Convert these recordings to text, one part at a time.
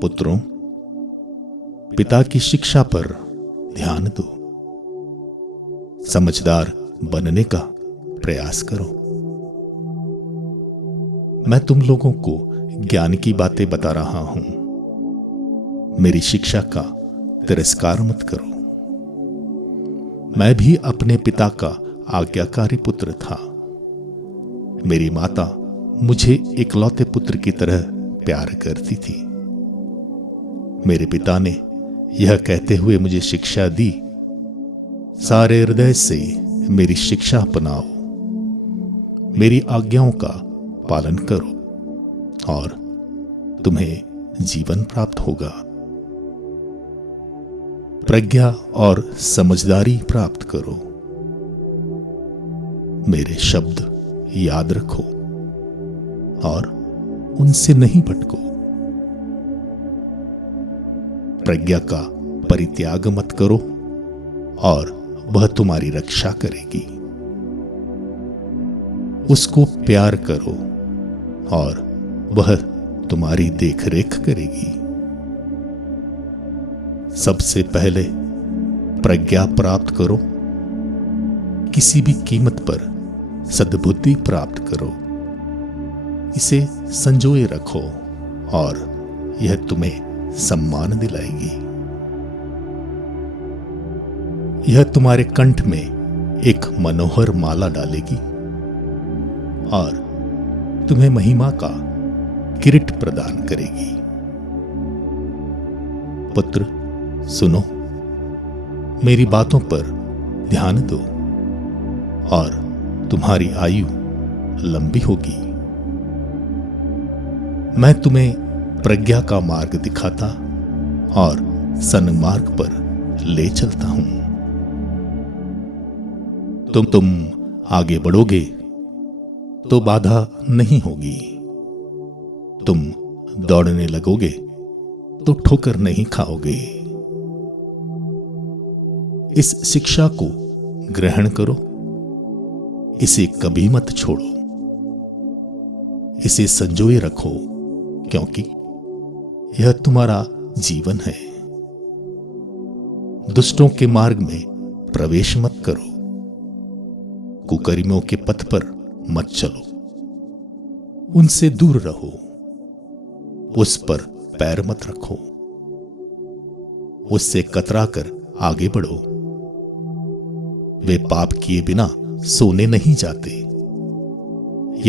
पुत्रों, पिता की शिक्षा पर ध्यान दो। समझदार बनने का प्रयास करो। मैं तुम लोगों को ज्ञान की बातें बता रहा हूं। मेरी शिक्षा का तिरस्कार मत करो। मैं भी अपने पिता का आज्ञाकारी पुत्र था। मेरी माता मुझे इकलौते पुत्र की तरह प्यार करती थी। मेरे पिता ने यह कहते हुए मुझे शिक्षा दी, सारे हृदय से मेरी शिक्षा अपनाओ, मेरी आज्ञाओं का पालन करो और तुम्हें जीवन प्राप्त होगा। प्रज्ञा और समझदारी प्राप्त करो। मेरे शब्द याद रखो और उनसे नहीं भटको। प्रज्ञा का परित्याग मत करो और वह तुम्हारी रक्षा करेगी। उसको प्यार करो और वह तुम्हारी देखरेख करेगी। सबसे पहले प्रज्ञा प्राप्त करो। किसी भी कीमत पर सद्बुद्धि प्राप्त करो। इसे संजोए रखो और यह तुम्हें सम्मान दिलाएगी। यह तुम्हारे कंठ में एक मनोहर माला डालेगी और तुम्हें महिमा का किरीट प्रदान करेगी। पुत्र, सुनो, मेरी बातों पर ध्यान दो और तुम्हारी आयु लंबी होगी। मैं तुम्हें प्रज्ञा का मार्ग दिखाता और सन्मार्ग पर ले चलता हूं। तुम आगे बढ़ोगे तो बाधा नहीं होगी। तुम दौड़ने लगोगे तो ठोकर नहीं खाओगे। इस शिक्षा को ग्रहण करो। इसे कभी मत छोड़ो। इसे संजोए रखो, क्योंकि यह तुम्हारा जीवन है। दुष्टों के मार्ग में प्रवेश मत करो। कुकर्मियों के पथ पर मत चलो। उनसे दूर रहो। उस पर पैर मत रखो। उससे कतरा कर आगे बढ़ो। वे पाप किए बिना सोने नहीं जाते।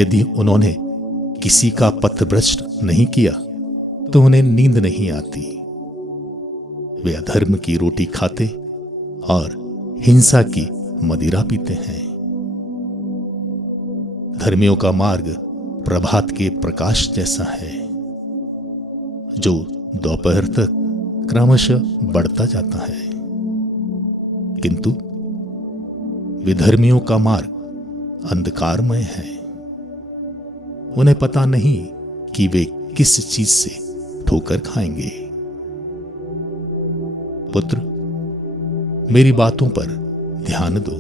यदि उन्होंने किसी का पथभ्रष्ट नहीं किया तो उन्हें नींद नहीं आती। वे अधर्म की रोटी खाते और हिंसा की मदिरा पीते हैं। धर्मियों का मार्ग प्रभात के प्रकाश जैसा है, जो दोपहर तक क्रमशः बढ़ता जाता है। किंतु विधर्मियों का मार्ग अंधकारमय है। उन्हें पता नहीं कि वे किस चीज से ठोकर खाएंगे। पुत्र, मेरी बातों पर ध्यान दो।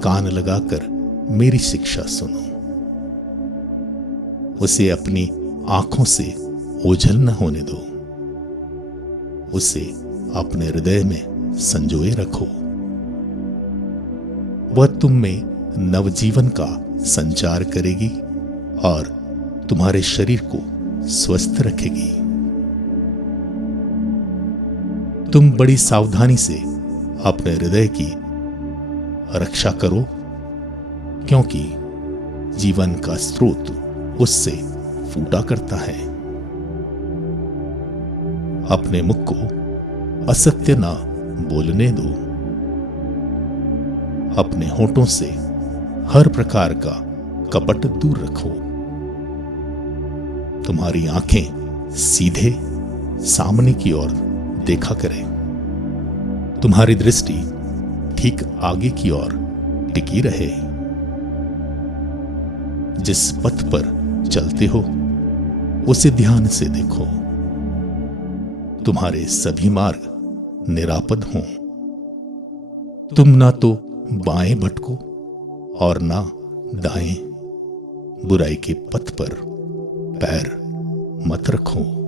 कान लगाकर मेरी शिक्षा सुनो। उसे अपनी आंखों से ओझल न होने दो। उसे अपने हृदय में संजोए रखो। वह तुम में नवजीवन का संचार करेगी और तुम्हारे शरीर को स्वस्थ रखेगी। तुम बड़ी सावधानी से अपने हृदय की रक्षा करो, क्योंकि जीवन का स्रोत उससे फूटा करता है। अपने मुख को असत्य ना बोलने दो। अपने होठों से हर प्रकार का कपट दूर रखो। तुम्हारी आंखें सीधे सामने की ओर देखा करें। तुम्हारी दृष्टि ठीक आगे की ओर टिकी रहे। जिस पथ पर चलते हो उसे ध्यान से देखो। तुम्हारे सभी मार्ग निरापद हों। तुम ना तो बाएं भटको और ना दाएं। बुराई के पथ पर पैर मत रखो।